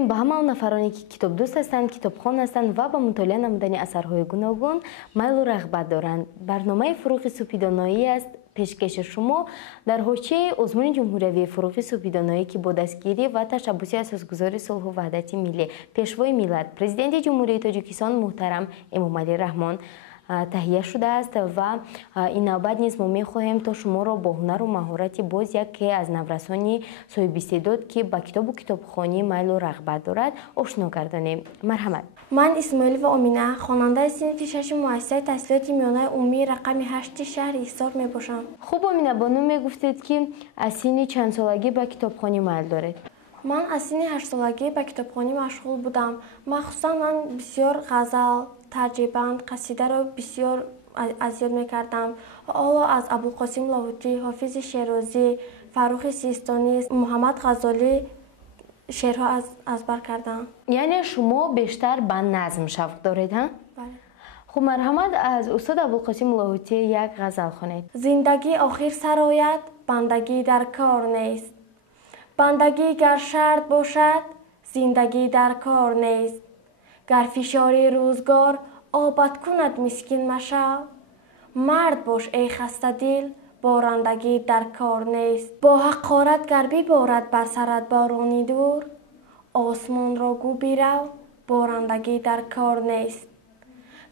мегӯем ба ҳама нафароне ки китобдӯст ҳастанд, китобхон ҳастанд ва ба мутолиа намудани асарҳои гуногун майлу рағбат доранд. Барномаи Фурӯғи Субҳидоноӣ аст пешкаши шумо дар ҳошияи озмуни ҷумҳуриявии Фурӯғи Субҳидоноӣ ки бо дастгирӣ ва ташаббуси асосгузори Сулҳу ваҳдати миллӣ, пешвои миллат, президенти ҷумҳурии Тоҷикистон муҳтарам Эмомалӣ Раҳмон таҳия шудааст ва ин навбат низ мо мехоҳем то шуморо бо ҳунару маҳорати боз яке аз наврасони соҳибистеъдод ки ба китобу китобхонӣ майлу рағбат дорад ошно гардонем. Марҳамат. Ман Исмоилова Омина, хонандаи синфи 6 муассисаи таҳсилоти миёнаи умумии рақами 8 шаҳри Ҳисор мебошам. Хуб Омина, бону мегуфтед ки аз синни чандсолагӣ ба китобхонӣ майл доред? Ман аз синни 8 солагӣ ба китобхонӣ машғул будам. Махсусан ман бисёр ғазал, тарҷибанд, қасидаро бисёр азёд мекардам. Оло аз Абулқосим Лоҳутӣ, Ҳофизи Шерозӣ, Фаррухи Систонӣ, Муҳаммад Ғазолӣ шеърҳо азбар кардам. Яъне шумо бештар ба назм шавқ доред, ҳа? Бале. Хуб, марҳамат, аз устод Абулқосим Лоҳутӣ як ғазал хонед. Зиндагӣ охир сар ояд, бандагӣ дар кор нест. Бандагӣ гар шарт бошад, зиндагӣ дар кор нест. Гар фишори рӯзгор обад кунад мискин машав, мард бош эй хастадил, борандагӣ дар кор нест. Бо ҳақорат гар биборад бар сарат борони дур, осмонро гӯ бирав, борандагӣ дар кор нест.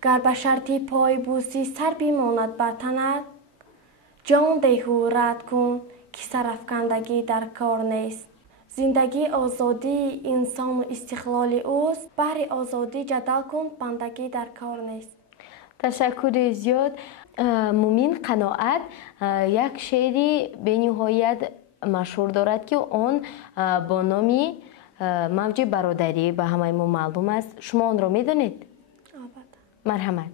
Гар ба шарти пойбӯсӣ сар бимонад бар танат, ҷон деҳу рад кун, ки сарафкандагӣ дар кор нест. Зиндагӣ озодии инсону истиқлоли ӯст, баҳри озодӣ ҷадал кун, бандагӣ дар кор нест. Ташаккури зиёд. Мумин Қаноат як шеъри бениҳоят машҳур дорад ки он бо номи Мавҷи бародарӣ ба ҳамаи мо маълум аст. Шумо онро медонед? Марҳамат.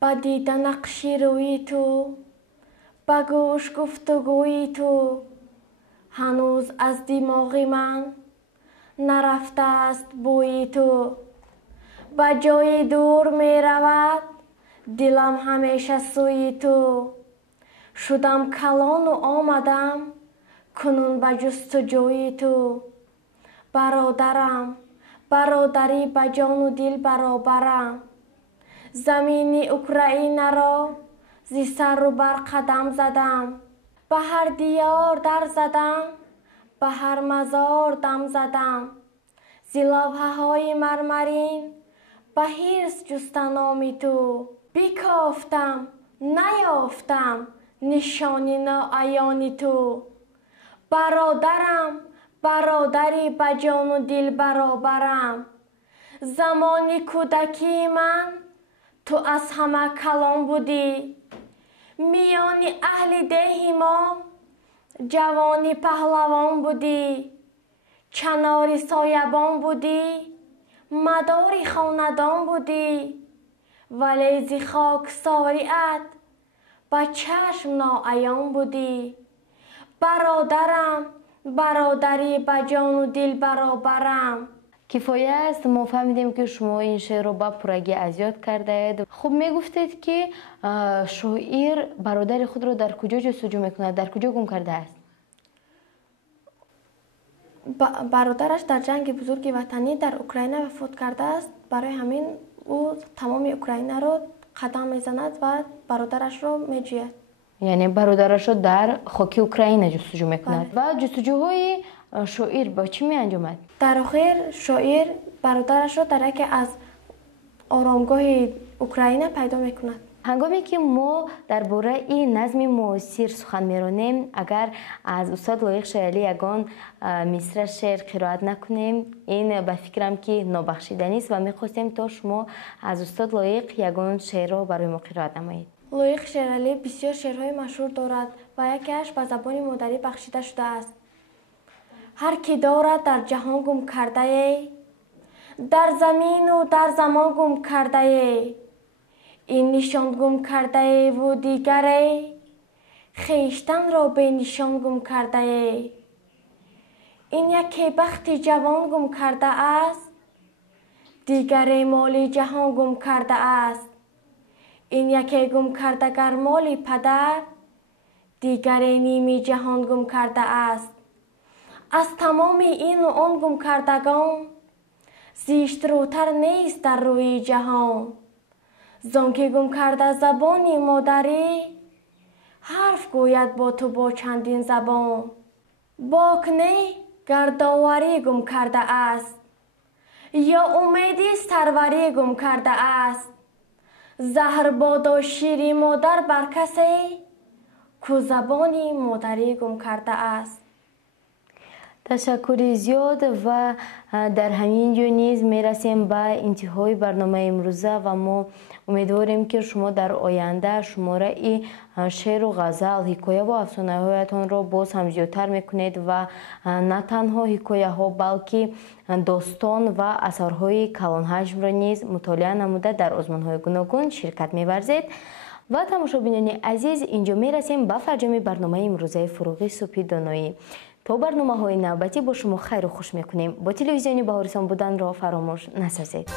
Ба дида нақши рӯи ту, ба гӯш гуфтугӯи ту, ҳанӯз аз димоғи ман нарафтааст бӯи ту. Ба ҷои дур меравад дилам ҳамеша сӯи ту. Шудам калону омадам кунун ба ҷустуҷӯи ту. Бародарам, бародарӣ ба ҷону дил баробарам. Замини Украинаро зи сару бар қадам задам. Ба ҳар диёр дар задам, ба ҳар мазор дам задам. Зи лавҳаҳои мармарин ба ҳирс ҷустам номи ту. Бикофтам, наёфтам нишони ноаёни ту. Бародарам, бародарӣ ба ҷону дил баробарам. Замони кӯдакии ман ту аз ҳама калон будӣ. Миёни аҳли деҳи мо ҷавони паҳлавон будӣ. Чанори соябон будӣ, мадори хонадон будӣ. Вале зи хоксориат ба чашм ноаён будӣ. Бародарам, бародарӣ ба ҷону дил баробарам. Кифоя аст, мо фаҳмидем ки шумо ин шеърро ба пуррагӣ азёд кардаед. Хуб, мегуфтед ки шоир бародари худро дар куҷо ҷустуҷӯ мекунад, дар куҷо гум кардааст? Бародараш дар ҷанги бузурги ватанӣ дар Украина вафот кардааст. Барои ҳамин ӯ тамоми Украинаро қадам мезанад ва бародарашро меҷӯяд. Яъне бародарашро дар хоки Украина ҷустуҷӯ мекунад. Ва ҷустуҷӯҳои шоир ба чӣ меанҷомад? Дар охир шоир бародарашро дар яке аз оромгоҳи Украина пайдо мекунад. ҳангоме ки мо дар бораи назми муосир сухан меронем, агар аз устод Лоиқ Шайалӣ ягон мисра шеър қироат накунем, ин ба фикрам ки нобахшиданист ва мехостем то шумо аз устод Лоиқ ягон шеърро барои мо қироат намоед. Лоиқ Шайалӣ бисёр шеърҳои машҳур дорад ва якеаш ба забони модарӣ бахшида шудааст. ҳар ки дорад дар ҷаҳон гум кардае, дар замину дар замон гум кардае. ин нишон гум кардаеву дигаре, хиштанро бенишон гум кардае. ин яке бахти ҷавон гум кардааст, дигаре моли ҷаҳон гум кардааст. ин яке гум кардагар моли падар, дигаре ними ҷаҳон гум кардааст. аз тамоми ину он гум кардагон زیشتروتر نیست در روی جهان. زانکه گم کرده زبانی مادری، حرف گوید با تو با چندین زبان. باک نی گر داوری گم کرده است، یا امیدی سروری گم کرده است. زهر بادا شیری مادر بر کسی، کو زبانی مادری گم کرده است. تشکر زیاد و در همین جا نیز میرسیم به انتهای برنامه امروزه و ما امیدواریم که شما در آینده شماره ای شعر و غزل، حکایه و افسانه هایتان را باز هم زیادتر میکنید و نه تنها حکایه ها بلکه داستان و اثرهای کلان حجم را نیز مطالعه نموده در آزمون های گوناگون شرکت می‌ورزید. و تماشابینان عزیز، اینجا میرسیم به فرجام برنامه امروزه فروغی صبح دانایی. تا برنامه های نوبتی با شما خیر و خوش میکنیم. با تلویزیونی بهارستان بودن را فراموش نسازید.